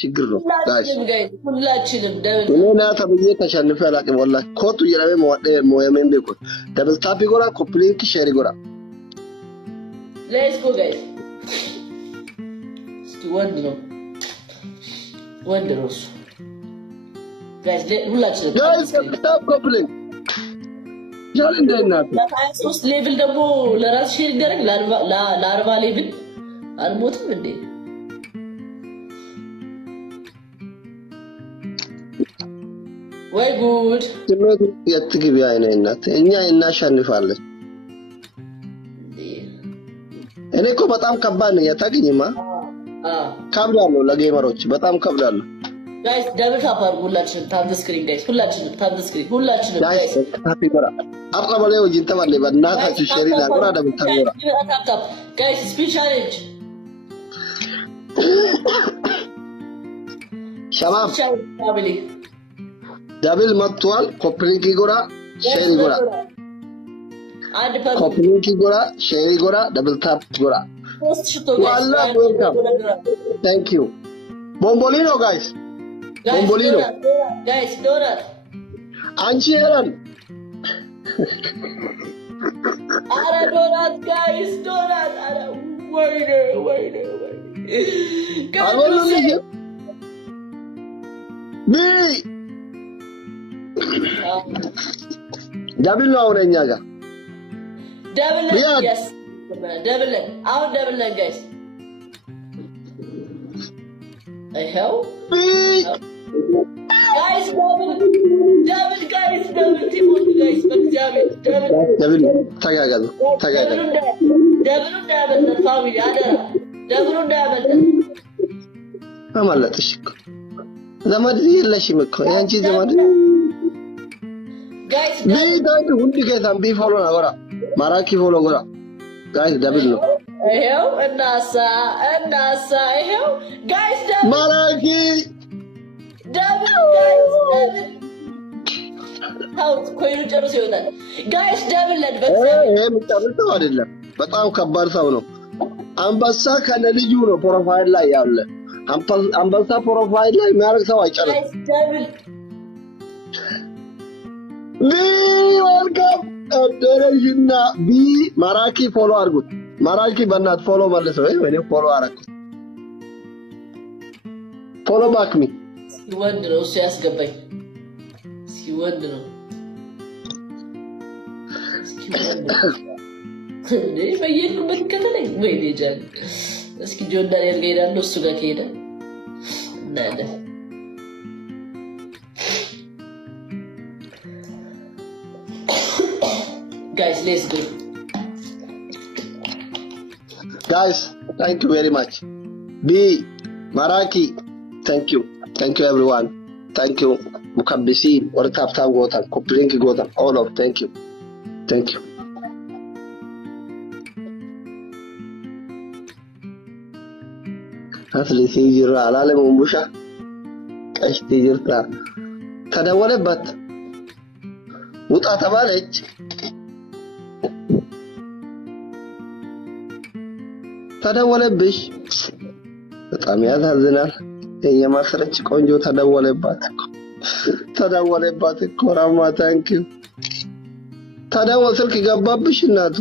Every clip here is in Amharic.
ችግር ነው ጋይስ ሁላችንም ደብል እኔና ተብዬ ተሸንፈ አላቅም ወላሂ ኮቱ ይላል ሞየሜን ቤኮ ደብል ታፕ ይጎራ ኮፕሊንክ ሼር ይጎራ let's go guys ወንድ ነው guys ሁላችንም guys ታፕ ኮፕሊንክ ጃል እንደናት ለፋይስ ሌቭል ደግሞ ለራስ ሼር ይደረግ ለ40 ሌቭል አልሞትም እንዴ ወይ ጉድ ትመት የትግቢ አይነናት እኛ እናሸንፋለን እኔ እኮ በጣም ከባድ ነው ያታገኝማ ካብዳለሁ ለጌመሮች በጣም ካብዳለሁ guys double tap ሁላችንም tap the screen guys ሁላችንም tap the screen ሁላችንም guys tap ይጎራ አቀበለው ጅንተባለ በእናታችሁ ሼር ይላል double tap ይጎራ tap guys speed challenge ሸባብ family double መጥቷል ኮፕሊንክ ይጎራ ሼር ይጎራ አንድ ፐር ኮፕሊንክ ይጎራ ሼር ይጎራ double tap ይጎራ post ሽቶ ዋላ welcome thank you bombolino guys bombolino guys donut አንቺ ሄረን ara donut guys donut ara wait አልወለልኝ ቢ double ነው አውረኛ ጋር double yes double out double guys I help guys double guys double team guys double tagagalu double family adara double አማለጥሽ ዘመድ የለሽም እኮ ያንቺ ዘመድ guys ቢዳት ሁሉ ከዛም ቢፎሎ አወራ ማራኪ ፎሎ ጎራ guys double ነው ይሄው እናሳ ይሄው guys double ማራኪ double guys double how ኮይኑ ጨርሶ ይወጣል guys double ለድ ይሄ ምጣብልተው አይደለም በጣም ከባድ ሰው ነው አንበሳ ከነልዩ ነው ፕሮፋይል ላይ ያለ አንበሳ ፕሮፋይል ላይ የሚያርግ ሰው አይጨርም guys double welcome ደረጅና ቢ ማራኪ ፎሎ አድርጉት ማራኪ በእናት ፎሎ መልሰው ወይ ፎሎ አረኩት ፎሎ ባክሚ ሲወንድ ነው እሱ ያስገባኝ ሲወንድ ነው እንዴ በየኩበት ከተለኝ ወይ ዲጃን እስኪ ጆን ዳንኤል ጋር ሄዳለሁ እሱ ጋር ከሄደ እናለ guys let's go guys thank you very much B Maraki thank you everyone thank you Mukabbisi or tap gota Koplink gota all of thank you asli sijira alale mumbusha kashti jirta tadawalebat ውጣ ተባለች ተደወለብሽ በጣም ያሳዝናል የማስረጭ ቆንጆ ተደወለባት እኮ ራማ ታንኪዩ ተደወል ስልክ ገባብሽ እናቱ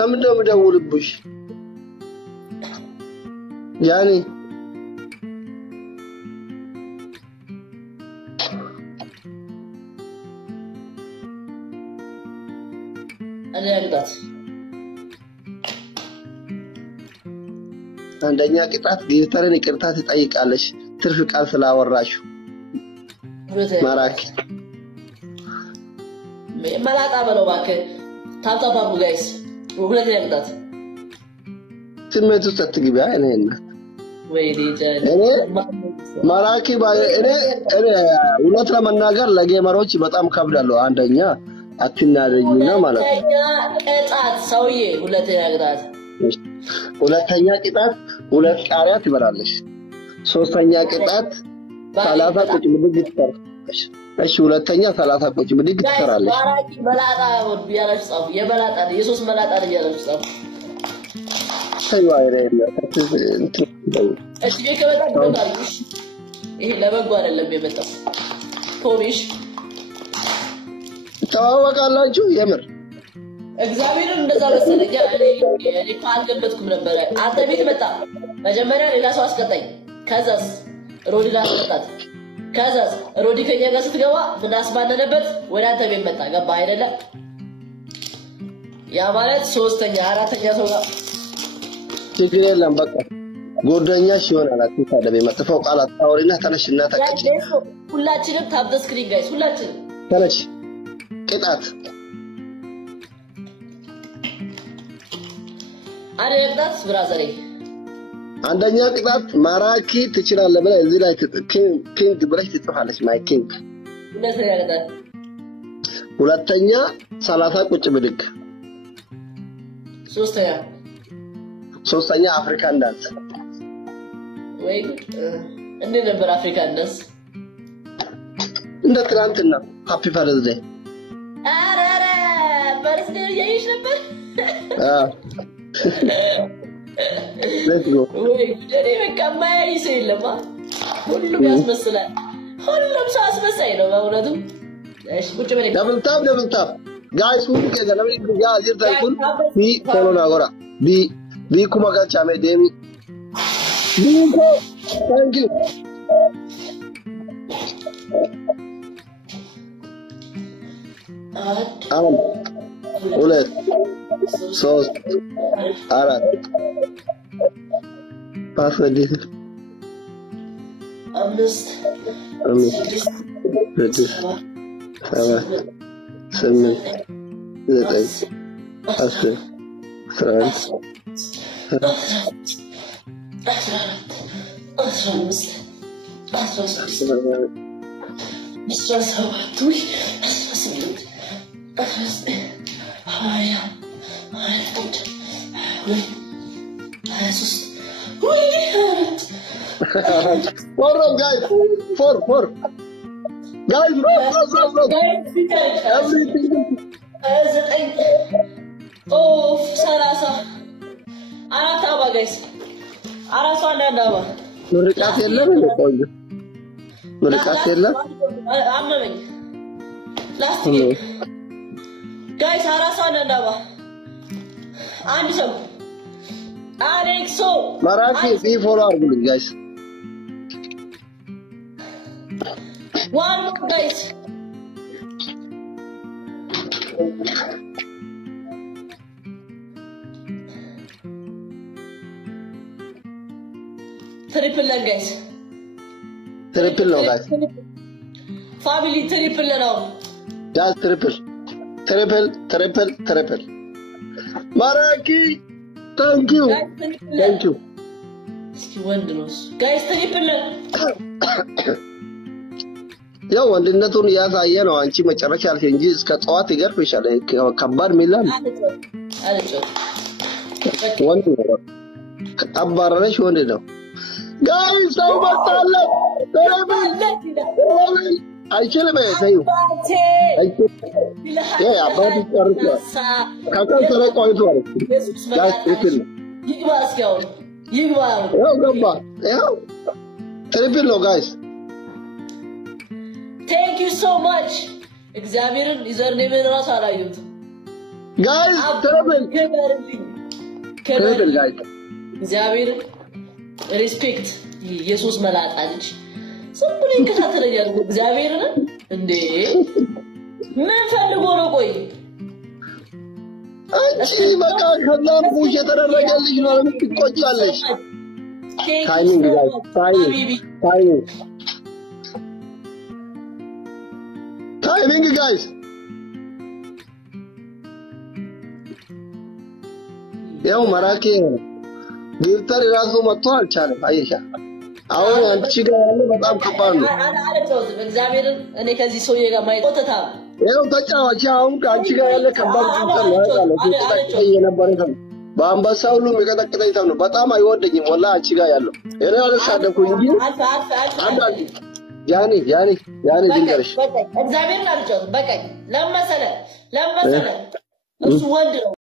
ለምን ደውልብሽ ያኔ አለያግዳት አንደኛ ቅጣት ዲጂታልን ይቅርታ ትጠይቃለሽ ትርፍ ቃል ስላወራሽ ማራኪ መላጣ በለው ባከ ታጣባቡ ጋይስ ሁለተኛ ቅጣት ስሜቱ ተትግቢያ እኔና ወይ ዲጂታል ማራኪ እኔ ሁለት ለመናገር ለጌመሮች በጣም ከብዳለሁ አንደኛ አትናደኝና ማለት ነው ቅጣት ሰውዬ ሁለተኛ ቅጣት ሁለት ቃሪያ ትበላለሽ ሶስተኛ ቅጣት 30 ቁጭ ብድግ ትሰራለሽ እሺ ሁለተኛ 30 ቁጭ ብድግ ትሰራለሽ ማራኪ መላጣ ወድ ያላችሁ ጻፉ የመላጣ የሶስት መላጣ ያላችሁ ጻፉ ተይው አይደለም እሺ ከበጣም ይመጣልሽ ይሄ ለበጎ አይደለም የመጣው ፖሊሽ ተዋወቃላችሁ የምር እግዚአብሔርን እንደዛ መሰለኝ እኔ ካልገበትኩም ነበር አንተ ቤት መጣ መጀመሪያ ሌላ ሰው አስቀጣኝ ከዛስ ሮዲ ላስቀጣት ከዛስ ሮዲ ከኛ ጋር ስትገባ ምን አስባነነበት ወደ አንተ ቤት መጣ ገባ አይደለ ያ ማለት ሶስተኛ አራተኛ ሰው ጋር ችግር የለም በቃ ጎደኛሽ ይሆናል አትታደብ የመጥፈው ቃላት ታውሪና ተነሽና ተቀጭ ሁላችንም ታፕ ዘ ስክሪን ጋይስ ሁላችንም ተነሽ ቅጣት አሬዳስ ብራዘሬ አንደኛ ቅጣት ማራኪ ትችላለህ ብለህ እዚህ ላይ ኪንግ ብለሽ ትጽፋለሽ ማይ ኪንግ ሁለተኛ 30 ቁጭ ብድግ ሶስተኛ አፍሪካን ዳንስ ወይ እንዴ ነበር አፍሪካን ዳንስ እንደ ትናንትና ሃፒ በርዝዴይ አረ በርዝዴይ ያይሽ ነበር let's go ወይ ደሬ በቃ ማይስ የለማ ሁሉም ያስመስላል ሁሉም ሰው አስመሳይ ነው በእውነቱ እሺ ቁጭ በል double tap guys who get the level ya azir taikun bi corona agora bi kuma ga chame demi Bingo thank you Ulet sos arat password this Amist Redis Semen Zetai Asre France Four guys, four. Guys, roll. Everything. Oh, Sarasa. Arata guys. Arasa Nandava. Murikat yellam ቆዩ Murikat yellam አመመኝ Last year. Guys, Arasa Nandava. አንድ ሰው አሌክሶ ማራኪ ቢ4 አርጉልኝ guys one more guys triple guys triple no guys family triple ነው guys triple ማራኪ thank you እስኪ ወንድ ነው guys triple ያው ወንድነቱን ያሳየ ነው አንቺ መጨረሻ አልሽ እንጂ እስከ ጧት ይገርፍሻል ከባድ ሚላን አለጨው ወንድ ነው አባረረሽ ወንድ ነው ጋይስ ሰው መጣለ አይችልም ታዩ ያ አባቱ ጨርሷል ከከሰረ ቆይቷል ጋይስ ትሪፕል ይግባ እስኪው ይግባ ያው ገባ ያው ትሪፕል ነው ጋይስ Thank you so much. እግዚአብሔርን ዩዘርኔምን ራስ አላየሁት guys ትሪፕል guys እግዚአብሔርን ሪስፔክት ኢየሱስ መላጣ ልጅ ሰምብለ ይከታተለኛል እግዚአብሔርን እንዴ ምን ፈልጎ ነው ቆይ አንቺ በቃ ከዛም ፑሽ የተደረገልሽ ነው ለምትቆጫለሽ ታይሚንግ guys timing guys ያው ማራኪ ቪርተር ራሱ መጥቶ አልቻለም አይሻ አሁን አንቺ ጋር ያለ በጣም ከባድ ነው አለጨው እግዚአብሔርን እኔ ከዚህ ሰውዬ ጋር ማይቆተታ ያው ተጫዋች አሁን አንቺ ጋር ያለ ከባድ ቪርተር ነው ያለው የነበረ ነው በአንበሳ ሁሉ የሚቀጠቅጠኝ ነው በጣም አይወደኝም ወላ አንቺ ጋር ያለው እኔ አልሳደኩኝ እንጂ አንዳንዴ ያኔ ድንገርሽ እግዚአብሔርን አልጨው በቃ ለመሰለ እሱ ወንድ ነው